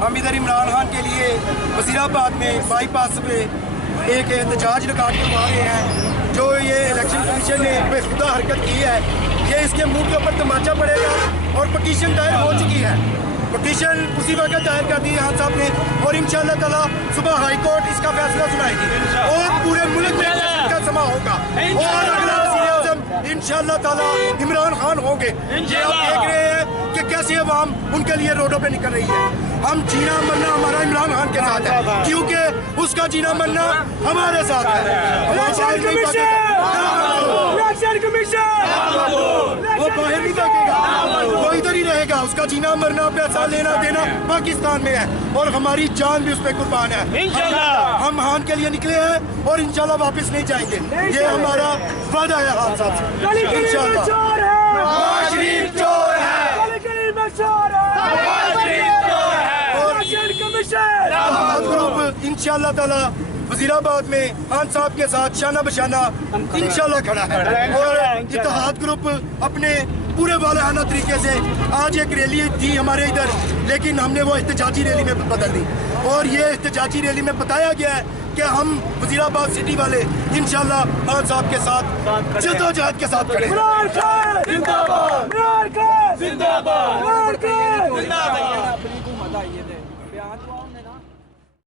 हम इधर इमरान खान के लिए वज़ीराबाद में बाईपास पे एक एहतजाज रिकॉर्ड करवा रहे हैं। जो ये इलेक्शन कमीशन ने बेखुदा हरकत की है, ये इसके मुंह के ऊपर तमाचा पड़ेगा। और पटिशन दायर हो चुकी है, पटिशन उसी वक्त दायर कर दी खान साहब ने, और इंशाअल्लाह ताला सुबह हाई कोर्ट इसका फैसला सुनाएगी और पूरे मुल्क में इसका समा होगा और अगला वज़ीर-ए-आज़म इंशाअल्लाह ताला इमरान खान होंगे। ये आप देख रहे हैं कि कैसे अवाम उनके लिए रोडों पे निकल रही है। हम जीना मरना हमारा इमरान खान के साथ है, क्योंकि उसका जीना मरना हमारे साथ है। वो बाहर नहीं भागेगा, वो इधर ही रहेगा। उसका जीना मरना, पैसा लेना देना पाकिस्तान में है और हमारी जान भी उस पर कुर्बान है। हम खान के लिए निकले हैं और इंशाल्लाह वापस नहीं जाएंगे। ये हमारा वादा है खान साहब से। इंशाल्लाह ग्रुप इंशाअल्लाह ताला वज़ीराबाद में खान साहब के साथ शाना बशाना इंशाअल्लाह खड़ा है। और इत्तेहाद ग्रुप अपने पूरे वालाहाना तरीके से आज एक रैली थी हमारे इधर, लेकिन हमने वो एहतजाजी रैली में बदल दी। और ये एहतजाजी रैली में बताया गया है कि हम वज़ीराबाद सिटी वाले इंशाअल्लाह खान साहब के साथ जद्दोजहद के साथ खड़े हैं।